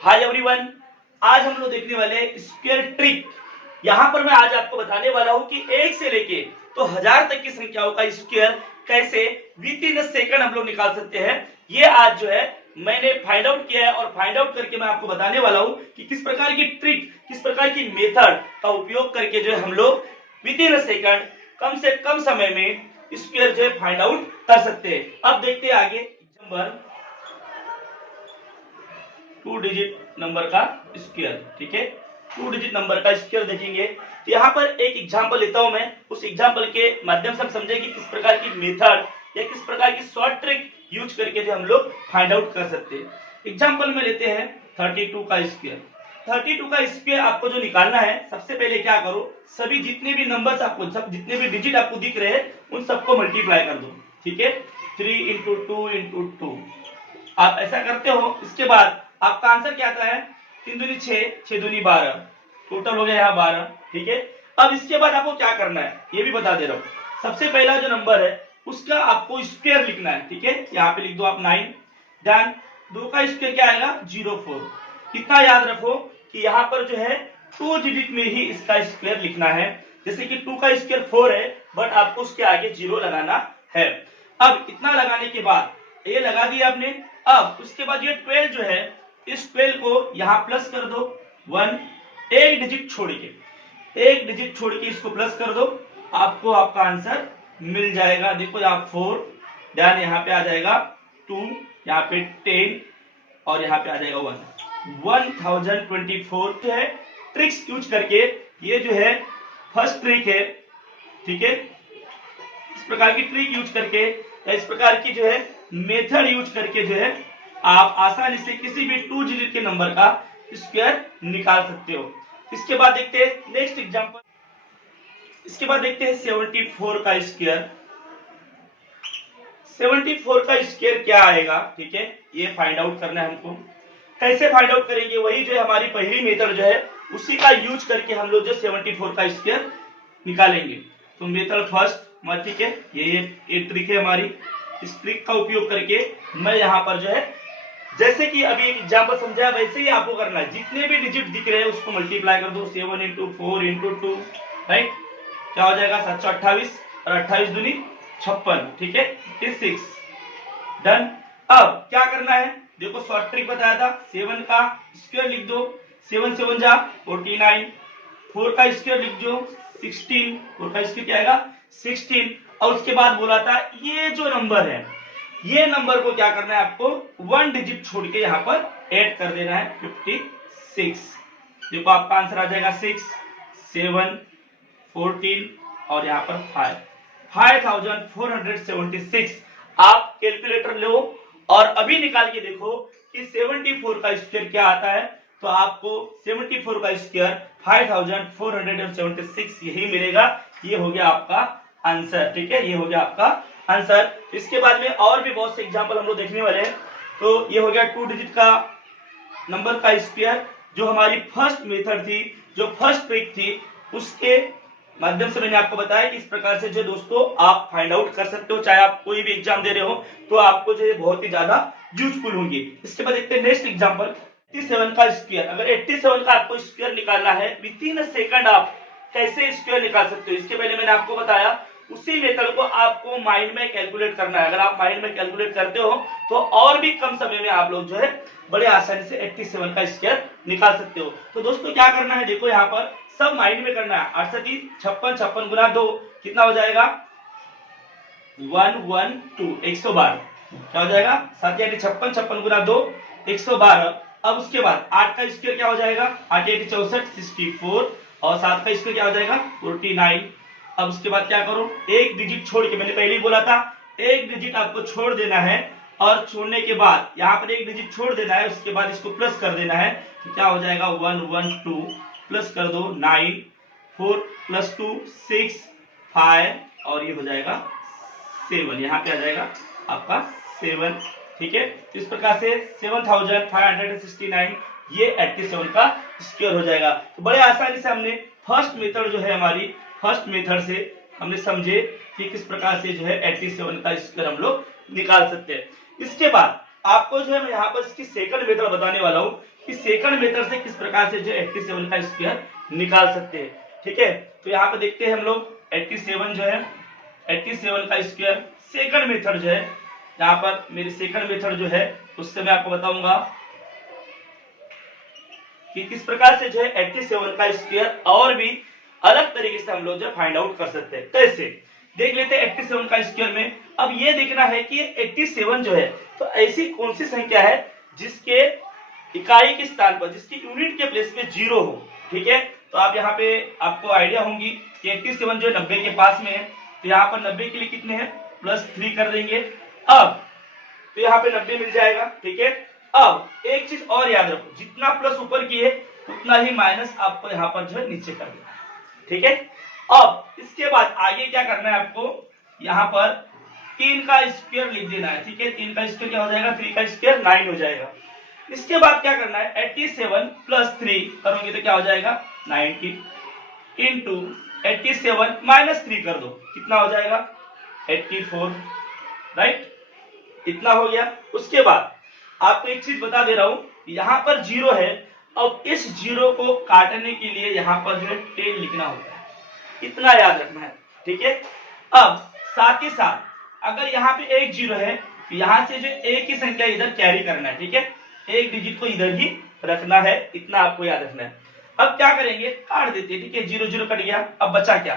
Hi everyone, आज हम लोग देखने वाले स्क्वायर ट्रिक। यहाँ पर मैं आज आपको बताने वाला हूँ कि 1 से लेके तो 1000 तक की संख्याओं का स्क्वायर कैसे विदिन सेकंड हम लोग निकाल सकते हैं। ये आज जो है मैंने फाइंड आउट किया है और फाइंड आउट करके मैं आपको बताने वाला हूँ कि किस प्रकार की ट्रिक, किस प्रकार की मेथड का उपयोग करके जो है हम लोग विदिन सेकंड कम से कम समय में स्क्वायर जो है फाइंड आउट कर सकते हैं। अब देखते हैं आगे नंबर 2 डिजिट नंबर का स्क्वायर। ठीक है, 2 डिजिट नंबर का स्क्वायर देखेंगे तो यहाँ पर एक एग्जांपल लेता हूं मैं। उस एग्जांपल के माध्यम से हम समझेंगे कि किस प्रकार की मेथड या किस प्रकार की शॉर्ट ट्रिक यूज करके जो हम लोग फाइंड आउट कर सकते हैं। एग्जांपल में लेते हैं 32 का स्क्वायर। 32 का स्क्वायर आपको जो निकालना है, सबसे पहले क्या करो, सभी जितने भी नंबर्स आपको, सब जितने भी डिजिट आपको दिख रहे हैं उन सबको मल्टीप्लाई कर दो। ठीक है, 3 × 2 × 2 आप ऐसा करते हो। इसके बाद आपका आंसर क्या आता है, 3 दूनी 6, 6 दूनी 12, टोटल हो गया यहाँ 12। ठीक है, अब इसके बाद आपको क्या करना है ये भी बता दे रहा हूँ। सबसे पहला जो नंबर है उसका आपको स्क्वायर लिखना है। ठीक है, यहाँ पे लिख दो आप 9। देन 2 का स्क्वायर क्या आएगा, 04। इतना याद रखो कि यहाँ पर जो है 2 डिजिट में ही इसका स्क्वायर लिखना है। जैसे कि 2 का स्क्वायर 4 है, बट आपको उसके आगे 0 लगाना है। अब इतना लगाने के बाद ये लगा दिया आपने। अब उसके बाद ये 12 जो है, इस 12 को यहाँ प्लस कर दो 1, एक डिजिट छोड़ के इसको प्लस कर दो, आपको आपका आंसर मिल जाएगा। देखो यहाँ 4, देन यहाँ पे आ जाएगा 2, यहाँ पे 10 और यहाँ पे आ जाएगा 1। 1024 जो है ट्रिक्स यूज करके, ये जो है फर्स्ट ट्रिक है। ठीक है, इस प्रकार की ट्रिक यूज करके या इस प्रकार की जो है मेथड यूज करके जो है आप आसानी से किसी भी 2 डिजिट के नंबर का स्क्वायर निकाल सकते हो। इसके बाद देखते हैं नेक्स्ट एग्जांपल। इसके बाद देखते हैं 74 का स्क्वायर। 74 का स्क्वायर क्या आएगा, ठीक है, ये फाइंड आउट करना है हमको। कैसे फाइंड आउट करेंगे, वही जो है हमारी पहली मेथड जो है उसी का यूज करके हम लोग जो 74 का स्क्वायर निकालेंगे। तो मेथड फर्स्ट, ठीक है, ये ट्रिक है हमारी। इस ट्रिक का उपयोग करके मैं यहाँ पर जो है, जैसे कि अभी एक एग्जांपल समझाया वैसे ही आपको करना है। जितने भी डिजिट दिख रहे हैं उसको मल्टीप्लाई कर दो, 7 × 4 × 2, राइट। क्या हो जाएगा, 728 और 28 दूनी 56। ठीक है, 56 डन। अब क्या करना है, देखो शॉर्ट ट्रिक बताया था, 7 का स्क्वायर लिख दो, 7 7 जा 49। 4 का स्क्वायर लिख दो 16, 4 का स्क्वायर क्या आएगा 16। और उसके बाद बोला था ये जो नंबर है, ये नंबर को क्या करना है, आपको 1 डिजिट छोड़ के यहाँ पर ऐड कर देना है, 56। देखो आपका आंसर आ जाएगा 6, 7, 14 और यहाँ पर 5, 5476। आप कैलकुलेटर लो और अभी निकाल के देखो कि 74 का स्क्वायर क्या आता है। तो आपको 74 का स्क्वायर 5476 यही मिलेगा। ये हो गया आपका आंसर। ठीक है, ये हो गया आपका आंसर। इसके बाद में और भी बहुत से एग्जांपल हम लोग देखने वाले हैं। तो ये हो गया 2 डिजिट का नंबर का स्क्वायर, जो हमारी फर्स्ट मेथड थी, जो फर्स्ट ट्रिक थी, उसके माध्यम से मैंने आपको बताया कि इस प्रकार से जो दोस्तों आप फाइंड आउट कर सकते हो। चाहे आप कोई भी एग्जाम दे रहे हो तो आपको जो है बहुत ही ज्यादा यूजफुल होंगी। इसके बाद देखते हैं नेक्स्ट एग्जांपल, 87 का स्क्वायर। अगर 87 का आपको स्क्वायर निकालना है विदिन सेकंड, आप कैसे स्क्वायर निकाल सकते हो, इसके पहले मैंने आपको बताया। उसी मेथड को आपको माइंड में कैलकुलेट करना है। अगर आप माइंड में कैलकुलेट करते हो तो और भी कम समय में आप लोग जो है बड़े आसानी से 87 का स्क्वायर निकाल सकते हो। तो दोस्तों क्या करना है, देखो यहाँ पर सब माइंड में करना है। 38, 56, 56 गुना 2 कितना हो जाएगा, 112, 112। क्या हो जाएगा, 7 8 56, 56 गुना 2 112। अब उसके बाद 8 का स्क्वायर क्या हो जाएगा, 8 8 64, 64 और 7 का स्क्वायर क्या हो जाएगा 49। अब उसके बाद क्या करो, एक डिजिट छोड़ के, मैंने पहले ही बोला था एक डिजिट आपको छोड़ देना है और छोड़ने के बाद यहाँ पर एक डिजिट छोड़ देना है, उसके बाद इसको प्लस कर देना है। तो क्या हो जाएगा 112 प्लस कर दो 9, 4 + 2 6, 5 और ये हो जाएगा 7। यहाँ पे आ जाएगा आपका 7। ठीक है, इस प्रकार से 7569 ये 87 का स्क्वायर हो जाएगा। तो बड़े आसानी से हमने फर्स्ट मेथड जो है हमारी, फर्स्ट मेथड से हमने समझे कि किस प्रकार से जो है 87 का स्क्वायर हम लोग निकाल सकते हैं। इसके बाद आपको जो है मैं यहाँ पर इसकी सेकंड मेथड बताने वाला हूँ कि सेकंड मेथड से किस प्रकार से जो 87 का स्क्वायर निकाल सकते हैं। ठीक है, तो यहाँ पे देखते हैं हम लोग 87 जो है 87 का स्क्वायर सेकंड मेथड जो है, यहाँ पर मेरी सेकंड मेथड जो है उससे मैं आपको बताऊंगा कि किस प्रकार से जो है 87 का स्क्वायर और भी अलग तरीके से हम लोग जो फाइंड आउट कर सकते हैं। कैसे देख लेते हैं 87 का स्क्वायर में। अब ये देखना है कि 87 जो है तो ऐसी कौन सी संख्या है जिसके इकाई के स्थान पर, जिसकी यूनिट के प्लेस पे 0 हो। ठीक है, तो आप यहाँ पे आपको आइडिया होंगी कि 87 जो 90 के पास में है, तो यहाँ पर 90 के लिए कितने हैं +3 कर देंगे। अब तो यहाँ पे 90 मिल जाएगा। ठीक है, अब एक चीज और याद रखो, जितना प्लस ऊपर की है उतना ही माइनस आपको यहाँ पर जो है नीचे कर देना है। ठीक है, अब इसके बाद आगे क्या करना है आपको, यहाँ पर 3 का स्क्वायर लिख देना है। ठीक है, 3 का स्क्वायर क्या हो जाएगा, 3 का स्क्वायर 9 हो जाएगा। इसके बाद क्या करना है, 87 + 3 करोगे तो क्या हो जाएगा 90 इंटू 87 - 3 कर दो, कितना हो जाएगा 84। राइट, इतना हो गया। उसके बाद आपको एक चीज बता दे रहा हूं, यहाँ पर 0 है। अब इस 0 को काटने के लिए यहाँ पर जो है 10 लिखना होता है, इतना याद रखना है। ठीक है, अब साथ ही साथ अगर यहाँ पे एक 0 है तो यहाँ से जो एक की संख्या इधर कैरी करना है। ठीक है, एक डिजिट को इधर ही रखना है, इतना आपको याद रखना है। अब क्या करेंगे, काट देते हैं। ठीक है, 0 0 कट गया। अब बचा क्या,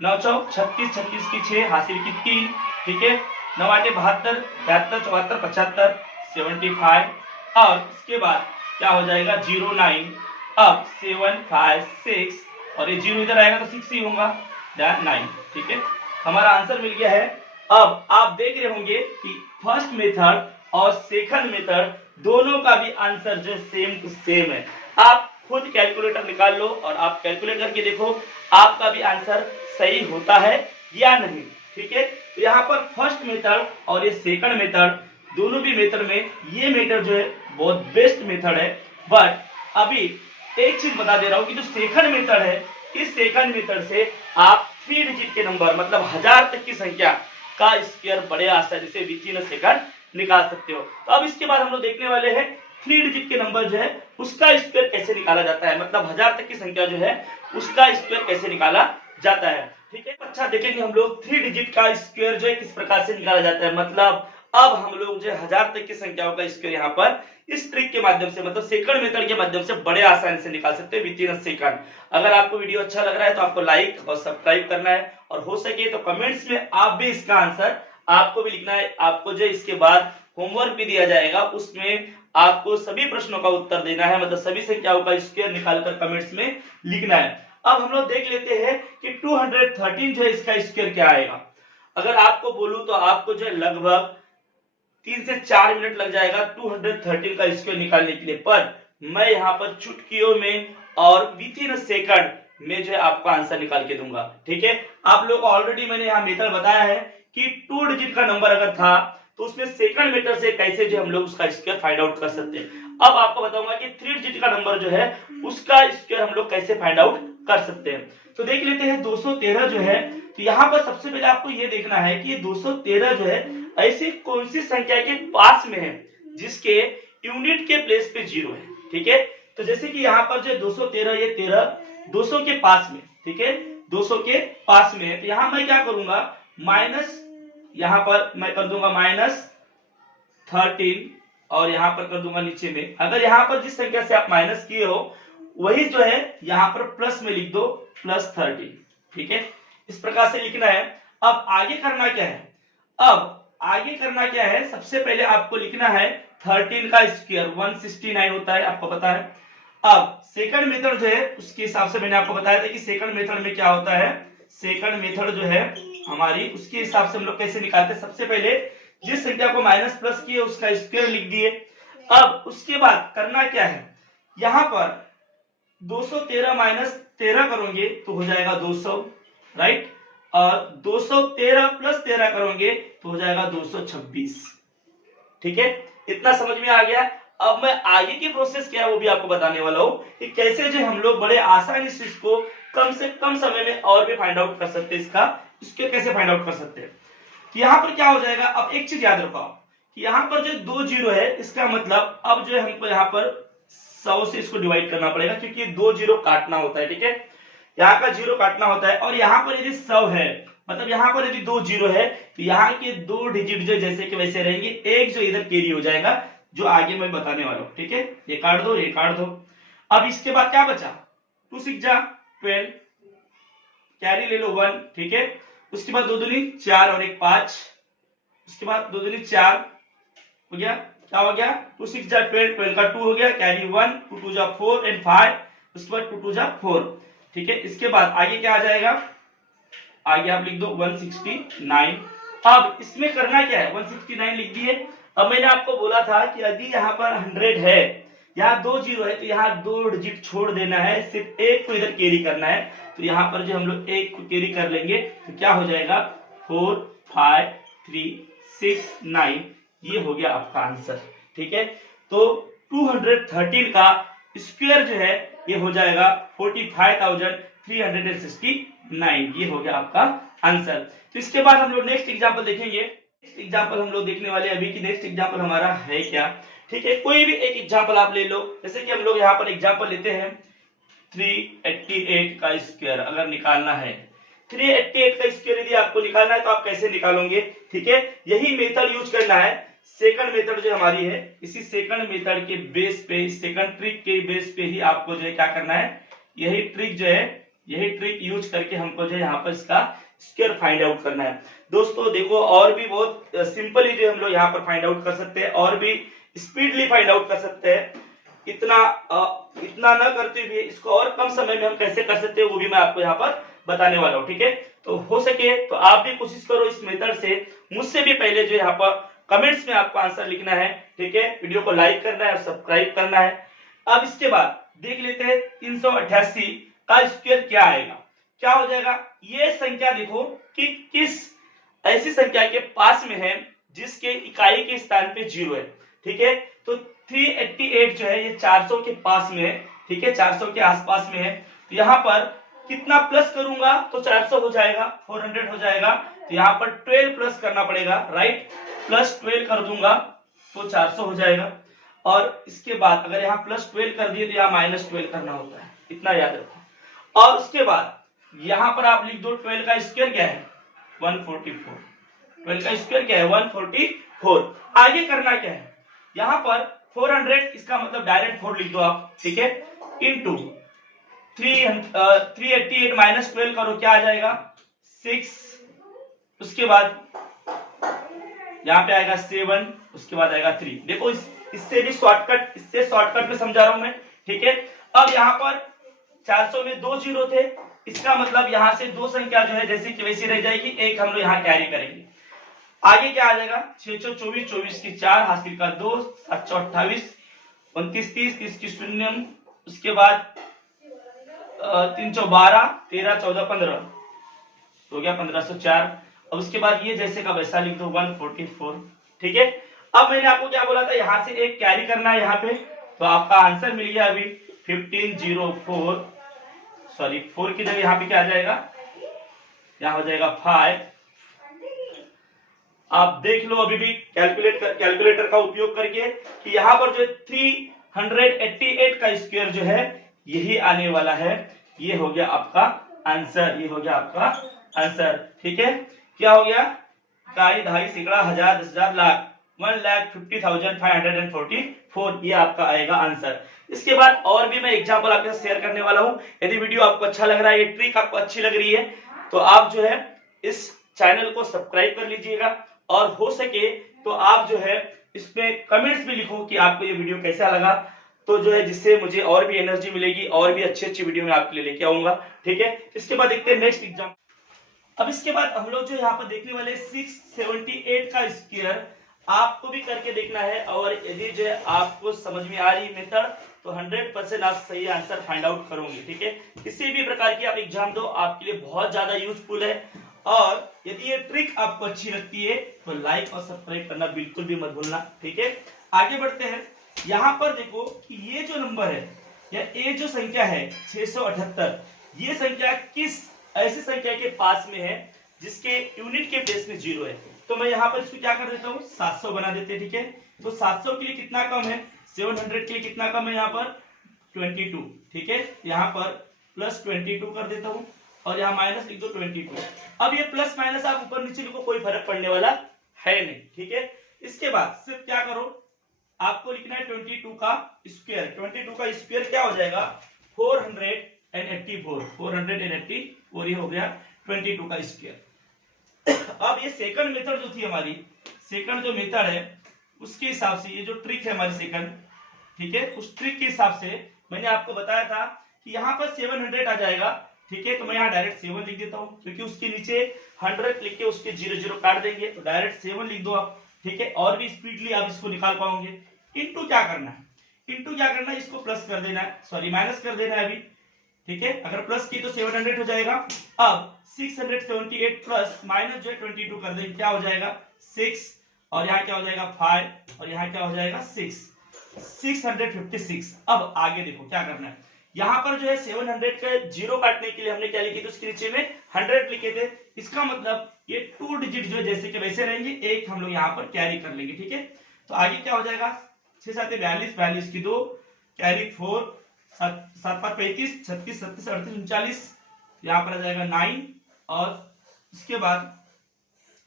9 चौक 36, 36 की 6, हासिल की 3। ठीक है, 9 8 72, 73 74 75 75। और इसके बाद क्या हो जाएगा 0 9, अब 7 5 6 और ये 0 इधर आएगा तो 6 ही होगा, 9। ठीक है, हमारा आंसर मिल गया है। अब आप देख रहे होंगे कि फर्स्ट मेथड और सेकंड मेथड दोनों का भी आंसर जो सेम टू सेम है। आप खुद कैलकुलेटर निकाल लो और आप कैलकुलेट करके देखो आपका भी आंसर सही होता है या नहीं। ठीक है, तो यहाँ पर फर्स्ट मेथड और ये सेकंड मेथड, दोनों भी मेथड में ये मेथड जो है बहुत बेस्ट मेथड है। बट अभी एक चीज बता दे रहा हूँ कि जो सेकंड मेथड है, इस सेकंड मेथड से आप 3 डिजिट के नंबर मतलब 1000 तक की संख्या का स्क्वायर बड़े आसानी से विथिन अ सेकंड निकाल सकते हो। तो अब इसके बाद हम लोग देखने वाले हैं 3 डिजिट के नंबर जो है उसका स्क्वायर कैसे निकाला जाता है, मतलब 1000 तक की संख्या जो है उसका स्क्वायर कैसे निकाला जाता है। ठीक है, अच्छा देखेंगे हम लोग 3 डिजिट का स्क्वायर जो है किस प्रकार से निकाला जाता है। मतलब अब हम लोग जो 1000 तक की संख्याओं का स्क्वायर यहाँ पर इस ट्रिक के माध्यम से, मतलब सेकंड मेथड के माध्यम से बड़े आसानी से निकाल सकते हैं विथिन अ सेकंड। अगर आपको वीडियो अच्छा लग रहा है तो आपको लाइक और सब्सक्राइब करना है, और हो सके तो कमेंट्स में आप भी इसका आंसर आपको भी लिखना है। आपको जो इसके बाद होमवर्क भी दिया जाएगा, उसमें आपको सभी प्रश्नों का उत्तर देना है, मतलब सभी संख्याओं का स्क्वायर निकालकर कमेंट्स में लिखना है। अब हम लोग देख लेते हैं कि 213 जो है इसका स्क्वायर क्या आएगा। अगर आपको बोलूं तो आपको जो है लगभग 3 से 4 मिनट लग जाएगा 213 का स्क्वायर निकालने के लिए, पर मैं यहाँ पर चुटकियों में और विथिन अ सेकंड में जो है आपका आंसर निकाल के दूंगा। ठीक है, आप लोग को ऑलरेडी मैंने यहाँ मेथड बताया है कि 2 डिजिट का नंबर अगर था तो उसमें सेकंड मेथड से कैसे जो हम लोग उसका स्क्वायर फाइंड आउट कर सकते हैं। अब आपको बताऊंगा कि 3 डिजिट का नंबर जो है उसका स्क्वायर हम लोग कैसे फाइंड आउट कर सकते हैं। तो देख लेते हैं 213 जो है, तो यहाँ पर सबसे पहले आपको ये देखना है कि 213 जो है ऐसी कौन सी संख्या के पास में है जिसके यूनिट के प्लेस पे 0 है। ठीक है, तो जैसे कि यहाँ पर जो 213, ये 13 200 के पास में, ठीक है 200 के पास में है, तो यहाँ मैं क्या करूंगा माइनस, यहाँ पर मैं कर दूंगा -13 और यहाँ पर कर दूंगा नीचे में। अगर यहाँ पर जिस संख्या से आप माइनस किए हो वही जो है यहाँ पर प्लस में लिख दो +13। ठीक है, इस प्रकार से लिखना है। अब आगे करना क्या है, अब आगे करना क्या है, सबसे पहले आपको लिखना है 13 का स्क्वायर 169 होता है, आपको पता है। अब सेकंड मेथड जो है उसके हिसाब से मैंने आपको बताया था कि सेकंड मेथड में क्या होता है, सेकंड मेथड जो है हमारी उसके हिसाब से हम लोग कैसे निकालते हैं, सबसे पहले जिस संख्या को माइनस प्लस किए उसका स्क्वायर लिख दिए। अब उसके बाद करना क्या है, यहाँ पर 213 - 13 करोगे तो हो जाएगा 200, राइट, और 213 + 13 करोगे तो हो जाएगा 226। ठीक है, इतना समझ में आ गया। अब मैं आगे की प्रोसेस क्या है वो भी आपको बताने वाला हूं कि कैसे जो हम लोग बड़े आसानी से इसको कम से कम समय में और भी फाइंड आउट कर सकते हैं, इसके कैसे फाइंड आउट कर सकते हैं। कि यहाँ पर क्या हो जाएगा, अब एक चीज याद रखो कि यहाँ पर जो 2 0 है इसका मतलब अब जो है हमको यहाँ पर 100 से इसको डिवाइड करना पड़ेगा, क्योंकि 2 जीरो काटना होता है, ठीक है, यहाँ का जीरो काटना होता है। और यहाँ पर यदि 100 है, मतलब यहाँ पर यदि 2 जीरो है, तो यहाँ के 2 डिजिट जो जैसे कि वैसे रहेंगे, एक जो इधर कैरी हो जाएगा, जो आगे मैं बताने वाला हूँ, ठीक है, ये काट दो, ये काट दो। अब इसके बाद क्या बचा, 2 6 जा 12, कैरी ले लो 1, ठीक है, उसके बाद 2 दूनी 4 और 1 5, उसके बाद 2 दूनी 4 हो गया, क्या हो गया, 2 6 जा 12, 12 का 2 हो गया, कैरी 1, 2 2 जा 4 एंड 5, उसके बाद 2 2 जा 4, ठीक है। इसके बाद आगे क्या आ जाएगा, आगे आप लिख दो 169। अब इसमें करना क्या है, 169 लिख दिए। अब मैंने आपको बोला था कि यदि यहाँ पर 100 है, यहाँ 2 जीरो है, तो यहाँ 2 डिजिट छोड़ देना है, सिर्फ एक को इधर कैरी करना है। तो यहाँ पर जो हम लोग एक को कैरी कर लेंगे, तो क्या हो जाएगा, 4 5 3 6 9, ये हो गया आपका आंसर, ठीक है। तो 213 का स्क्वायर जो है ये हो जाएगा 45,369, ये हो गया आपका आंसर। तो इसके बाद हम लोग नेक्स्ट एग्जांपल देखेंगे। नेक्स्ट एग्जांपल हम लोग देखने वाले अभी की नेक्स्ट एग्जांपल हमारा है क्या, ठीक है, कोई भी एक एग्जांपल आप ले लो। जैसे कि हम लोग यहाँ पर एग्जांपल लेते हैं 388 का स्क्वायर अगर निकालना है, 388 का स्क्वायर यदि आपको निकालना है तो आप कैसे निकालोगे, ठीक है, यही मेथड यूज करना है। सेकंड मेथड जो हमारी है, इसी सेकंड मेथड के बेस पे, इस सेकंड ट्रिक के बेस पे ही आपको जो है क्या करना है, यही ट्रिक जो है, यही ट्रिक यूज करके हमको जो है यहाँ पर इसका स्क्वायर फाइंड आउट करना है। दोस्तों देखो, और भी बहुत सिंपली जो हम लोग यहाँ पर फाइंड आउट कर सकते हैं, और भी स्पीडली फाइंड आउट कर सकते हैं। इतना न करते हुए इसको और कम समय में हम कैसे कर सकते हैं, वो भी मैं आपको यहाँ पर बताने वाला हूँ, ठीक है। तो हो सके तो आप भी कोशिश करो इस मेथड से। मुझसे भी पहले जो यहाँ पर कमेंट्स में आपको आंसर लिखना है, ठीक है, वीडियो को लाइक करना है और सब्सक्राइब करना है। अब इसके बाद देख लेते हैं 388 का स्क्वायर क्या आएगा, क्या हो जाएगा। ये संख्या देखो कि किस ऐसी संख्या के पास में है जिसके इकाई के स्थान पे 0 है, ठीक है। तो 388 जो है ये 400 के पास में है, ठीक है, 400 के आसपास में है। तो यहाँ पर कितना प्लस करूंगा तो 400 हो जाएगा, 400 हो जाएगा। तो यहाँ पर 12 प्लस करना पड़ेगा, राइट, प्लस 12 कर दूंगा तो 400 हो जाएगा। और इसके बाद अगर यहाँ प्लस 12 कर दिए तो यहाँ माइनस 12 करना होता है, इतना याद रखो। और उसके बाद यहाँ पर आप लिख दो 12 का स्क्वायर क्या है, 144। 12 का स्क्वायर क्या है, 144। आगे करना क्या है, यहाँ पर 400, इसका मतलब डायरेक्ट 4 लिख दो आप, ठीक है, इंटू 388 माइनस 12 करो, क्या आ जाएगा 6, उसके बाद यहाँ पे आएगा 7, उसके बाद आएगा 3। देखो इससे भी शॉर्टकट, इससे शॉर्टकट में समझा रहा हूं मैं, ठीक है। अब यहाँ पर 400 में 2 जीरो थे, इसका मतलब यहाँ से 2 संख्या जो है जैसे कि वैसी रह जाएगी, एक हम लोग यहाँ कैरी करेंगे। आगे क्या आ जाएगा, 6 24, 24 की 4, हासिल का 2, 7 28, 29 30, 30 की 0, उसके बाद 3 12, 13 14 15 हो गया 1504। अब उसके बाद ये जैसे का वैसा लिख दो 144, ठीक है। अब मैंने आपको क्या बोला था, यहाँ से एक कैरी करना है यहाँ पे, तो आपका आंसर मिल गया अभी 1504, सॉरी 4 की जगह यहाँ पे क्या आ जाएगा, यहाँ हो जाएगा 5। आप देख लो अभी भी कैलकुलेटर का उपयोग करके कि यहाँ पर जो 388 का स्क्वायर जो है यही आने वाला है। ये हो गया आपका आंसर, ये हो गया आपका आंसर, ठीक है। क्या हो गया, इकाई, दहाई, सैकड़ा, हजार, 10,000, लाख, 1,50,544, ये आपका आएगा आंसर। इसके बाद और भी मैं एग्जांपल आपके साथ शेयर करने वाला हूं। यदि वीडियो आपको अच्छा लग रहा है, ये ट्रिक आपको अच्छी लग रही है, तो आप जो है इस चैनल को सब्सक्राइब कर लीजिएगा, और हो सके तो आप जो है इसमें कमेंट्स भी लिखो कि आपको ये वीडियो कैसा लगा, तो जो है जिससे मुझे और भी एनर्जी मिलेगी, और भी अच्छी अच्छी वीडियो में आपके लिए लेके आऊंगा, ठीक है। इसके बाद देखते हैं नेक्स्ट एग्जांपल। अब इसके बाद हम लोग जो यहाँ पर देखने वाले 678 का स्क्वायर आपको भी करके देखना है, और यदि जो है आपको समझ में आ रही मेथड तो 100% आप सही आंसर फाइंड आउट करोगे, ठीक है। किसी भी प्रकार की आप एग्जाम दो, आपके लिए बहुत ज्यादा यूजफुल है। और यदि ये ट्रिक आपको अच्छी लगती है तो लाइक और सब्सक्राइब करना बिल्कुल भी मत भूलना, ठीक है। आगे बढ़ते हैं। यहाँ पर देखो कि ये जो नंबर है या ये जो संख्या है 678, ये संख्या किस ऐसी संख्या के पास में है जिसके यूनिट के बेस में 0 है। तो मैं यहाँ पर इसको क्या कर देता हूँ, 700 बना देते हैं, ठीक है। तो 700 के लिए कितना कम है, 700 के लिए कितना कम है यहाँ पर 22, ठीक है। यहाँ पर प्लस 22 कर देता हूँ और यहाँ माइनस लिख दो 22। अब ये प्लस माइनस आप ऊपर नीचे लिखो, कोई फर्क पड़ने वाला है नहीं, ठीक है। इसके बाद सिर्फ क्या करो, आपको लिखना है 22 का स्क्वायर। 22 का स्क्वायर क्या हो जाएगा 484, 484 ये हो गया 22 का स्क्वायर। अब ये सेकंड मेथड जो थी हमारी, सेकंड जो मेथड है उसके हिसाब से ये जो ट्रिक है हमारी सेकंड, ठीक है, उस ट्रिक के हिसाब से मैंने आपको बताया था कि यहाँ पर 700 आ जाएगा, ठीक है। तो मैं यहाँ डायरेक्ट 7 लिख देता हूँ, क्योंकि उसके नीचे 100 लिख के उसके 0 काट देंगे, तो डायरेक्ट 7 लिख दो आप, ठीक है। और भी स्पीडली आप इसको निकाल पाओगे। इनटू क्या करना है, इनटू क्या करना है, इसको प्लस कर देना है, सॉरी माइनस कर देना है अभी, ठीक है। अगर प्लस की तो 700 हो जाएगा। अब 678 प्लस माइनस जो है 22 कर देंगे, क्या हो जाएगा 6, और यहाँ क्या हो जाएगा 5, और यहाँ क्या हो जाएगा 6, 656। अब आगे देखो क्या करना है, यहाँ पर जो है 700 का 0 काटने के लिए हमने क्या लिखे थे, उसके नीचे में 100 लिखे थे। इसका मतलब ये 2 डिजिट जो है जैसे कि वैसे रहेंगे, एक हम लोग यहाँ पर कैरी कर लेंगे, ठीक है। तो आगे क्या हो जाएगा 6 7 42, 42 की 2 कैरी 4, 7 5 35, 36 37 38 39, यहाँ पर आ जाएगा 9, और उसके बाद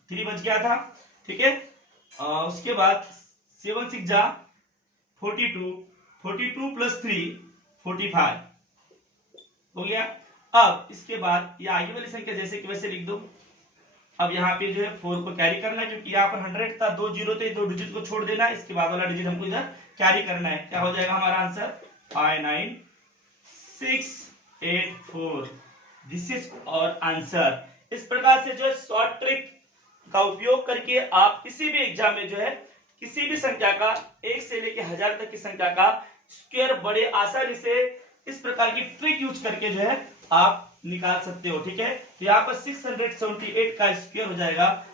3 बच गया था, ठीक है। उसके बाद 7 6 जा 42, 42 प्लस 3 45 हो गया। अब इसके बाद ये आगे वाली संख्या जैसे कि वैसे लिख दो। अब यहाँ पे जो है 4 को कैरी करना है, क्योंकि यहाँ पर 100 था, 2 0 थे, 2 डिजिट को छोड़ देना है, इसके बाद वाला डिजिट हमको इधर कैरी करना है। क्या हो जाएगा हमारा आंसर 59684, दिस इज और आंसर। इस प्रकार से जो है शॉर्ट ट्रिक का उपयोग करके आप किसी भी एग्जाम में जो है किसी भी संख्या का 1 से लेकर 1000 तक की संख्या का स्क्वायर बड़े आसानी से इस प्रकार की ट्रिक यूज करके जो है आप निकाल सकते हो, ठीक है। तो यहाँ पर 678 का स्क्वायर हो जाएगा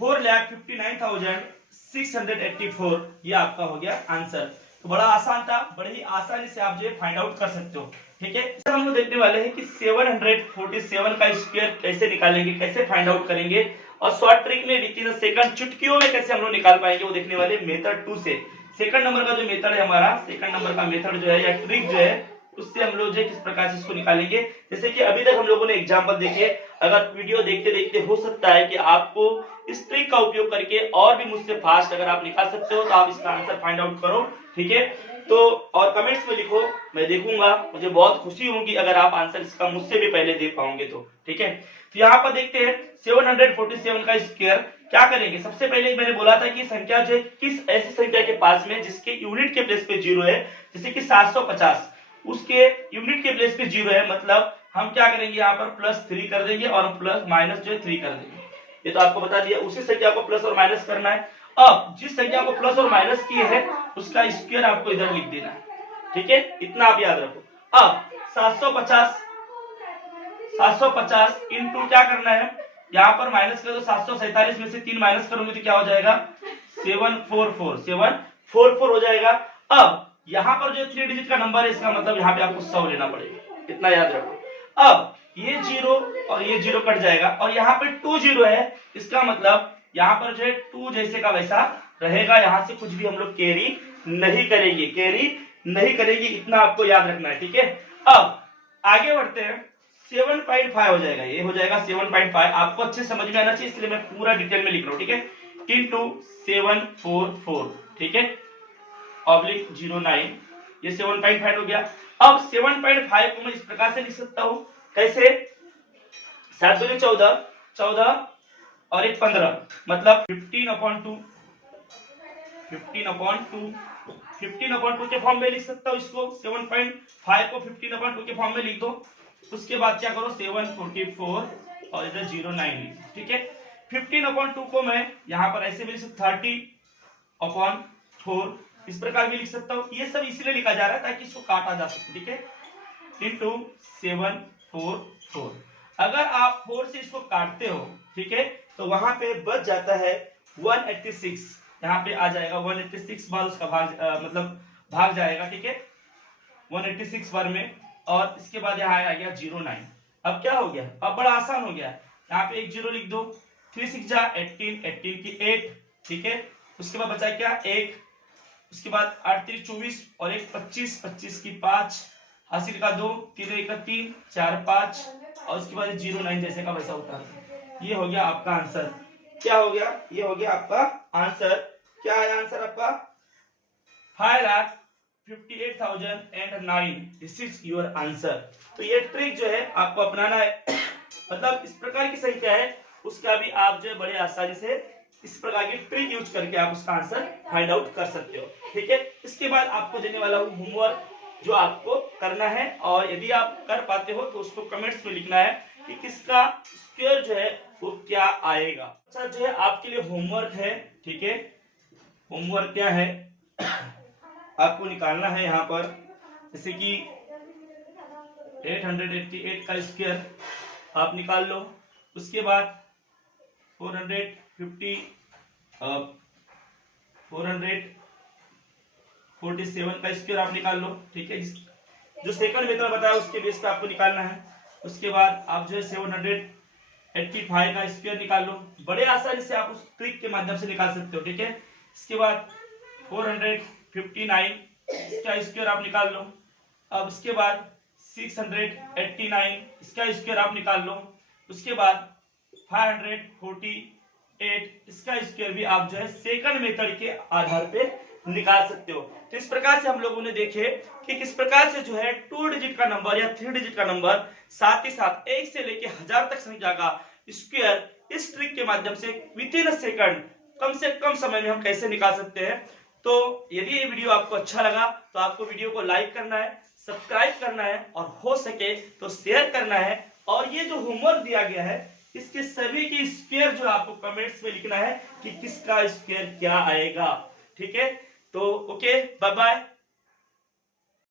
4,59,684, ये आपका हो गया आंसर। तो बड़ा आसान था, बड़े ही आसानी से आप जो है फाइंड आउट कर सकते हो, ठीक है। हम लोग देखने वाले हैं कि 747 का स्क्वायर कैसे निकालेंगे, कैसे फाइंड आउट करेंगे, और शॉर्ट ट्रिक में विद इन सेकंड चुटकियों में कैसे हम लोग निकाल पाएंगे, वो देखने वाले मेथड 2 से। सेकंड नंबर का जो मेथड है हमारा, सेकंड नंबर का मेथड जो है या ट्रिक जो है, उससे हम लोग जो किस प्रकार से इसको निकालेंगे। जैसे कि अभी तक हम लोगों ने एग्जांपल देखे, अगर वीडियो देखते देखते हो सकता है कि आपको इस ट्रिक का उपयोग करके और भी मुझसे फास्ट अगर आप निकाल सकते हो, तो आप इसका आंसर फाइंड आउट करो, ठीक है। तो और कमेंट्स में लिखो, मैं देखूंगा, मुझे बहुत खुशी होगी अगर आप आंसर इसका मुझसे भी पहले दे पाओगे तो, ठीक है। तो यहाँ पर देखते हैं 747 का स्क्वायर क्या करेंगे। सबसे पहले मैंने बोला था कि संख्या जो है किस ऐसी संख्या के पास में जिसके यूनिट के प्लेस पे 0 है, जैसे कि 750, उसके यूनिट के प्लेस पे 0 है, मतलब हम क्या करेंगे यहाँ पर +3 कर देंगे और प्लस माइनस जो है 3 कर देंगे। ये तो आपको बता दिया, उसी संख्या को प्लस और माइनस करना है। अब जिस संख्या को प्लस और माइनस किए है उसका स्क्वायर आपको इधर लिख देना है, ठीक है, इतना आप याद रखो। अब 750 इंटू क्या करना है, यहाँ पर माइनस कर दो, 747 में से 3 माइनस करोगे तो क्या हो जाएगा 744 हो जाएगा। अब यहाँ पर जो 3 डिजिट का नंबर है, इसका मतलब यहाँ पे आपको 100 लेना पड़ेगा, इतना याद रखो। अब ये 0 और ये 0 कट जाएगा, और यहाँ पे 2 0 है, इसका मतलब यहाँ पर जो है 2 जैसे का वैसा रहेगा, यहाँ से कुछ भी हम लोग कैरी नहीं करेंगे, इतना आपको याद रखना है, ठीक है। अब आगे बढ़ते हैं, 7.5 हो जाएगा, ये हो जाएगा 7.5, आपको अच्छे समझ में आना चाहिए इसलिए मैं पूरा डिटेल में लिख रहा हूँ, ठीक है। इंटू 744, ठीक है, ऑब्लिक 09, ये 7.5 हो गया। अब 7.5 को मैं इस प्रकार से लिख सकता हूं, कैसे, 7 दूनी 14 और 1 15, मतलब 15/2 के फॉर्म में लिख सकता हूं इसको। 7.5 को 15/2 के फॉर्म में लिख दो। उसके बाद क्या करो 744 और इधर 09, ठीक है। 15/2 को मैं यहाँ पर ऐसे भी लिख सकता 30/4 इस प्रकार भी लिख सकता हूँ। ये सब इसलिए लिखा जा रहा है ताकि इसको काटा जा सके, ठीक है। इंटू 744, अगर आप 4 से इसको काटते हो, ठीक है, तो वहां पे बच जाता है 186, यहाँ पे आ जाएगा 186 बार उसका मतलब भाग जाएगा, ठीक है, 186 बार में। और इसके बाद यहाँ आ गया 09। अब क्या हो गया, अब बड़ा आसान हो गया, यहाँ पे एक 0 लिख दो, 3 6 जा 18 की 8, ठीक है। उसके बाद बचा क्या 1, उसके बाद 8 3 24 और एक 25, 25 की 5, हासिल का 2, 3 1 का 3, 4 5 और उसके बाद 0 9 जैसे का वैसा होता है। ये हो गया आपका आंसर। क्या हो गया? ये हो गया आपका आंसर। क्या है आंसर आपका? 5,58,009। This is your answer. तो ये ट्रिक जो है आपको अपनाना है। मतलब इस प्रकार की संख्या है उसका भी आप जो है बड़े आसानी से इस प्रकार की ट्रिक यूज करके आप उसका आंसर फाइंड आउट कर सकते हो। ठीक है, इसके बाद आपको देने वाला हूँ होमवर्क जो आपको करना है, और यदि आप कर पाते हो तो उसको कमेंट्स में लिखना है कि किसका स्क्वायर जो है वो क्या आएगा। अच्छा, जो है आपके लिए होमवर्क है। ठीक है, होमवर्क क्या है आपको निकालना है यहाँ पर, जैसे कि 888 का स्क्वायर आप निकाल लो। उसके बाद 447 का स्क्वायर आप निकाल लो। ठीक है, जो सेकंड मेथड बताया उसके बेस पे आपको निकालना है। उसके बाद आप जो है 785 का स्क्वायर निकाल लो। बड़े आसानी से आप उस ट्रिक के माध्यम से निकाल सकते हो। ठीक है, इसके बाद 459 इसका स्क्वायर आप निकाल लो। अब इसके बाद 689 इसका स्क्वायर आप निकाल लो। उसके बाद 548 इसका स्क्वायर भी आप जो है सेकंड मेथड के आधार पे निकाल सकते हो। तो इस प्रकार से हम लोगों ने देखे कि किस प्रकार से जो है 2 डिजिट का नंबर या 3 डिजिट का नंबर, साथ ही साथ 1 से लेके 1000 तक संख्या का स्क्वायर इस ट्रिक के माध्यम से विदिन अ सेकंड, कम से कम समय में हम कैसे निकाल सकते हैं। तो यदि ये वीडियो आपको अच्छा लगा तो आपको वीडियो को लाइक करना है, सब्सक्राइब करना है और हो सके तो शेयर करना है। और ये जो होमवर्क दिया गया है इसके सभी के स्क्वायर जो आपको कमेंट्स में लिखना है कि किसका स्क्वायर क्या आएगा। ठीक है, तो ओके, बाय बाय।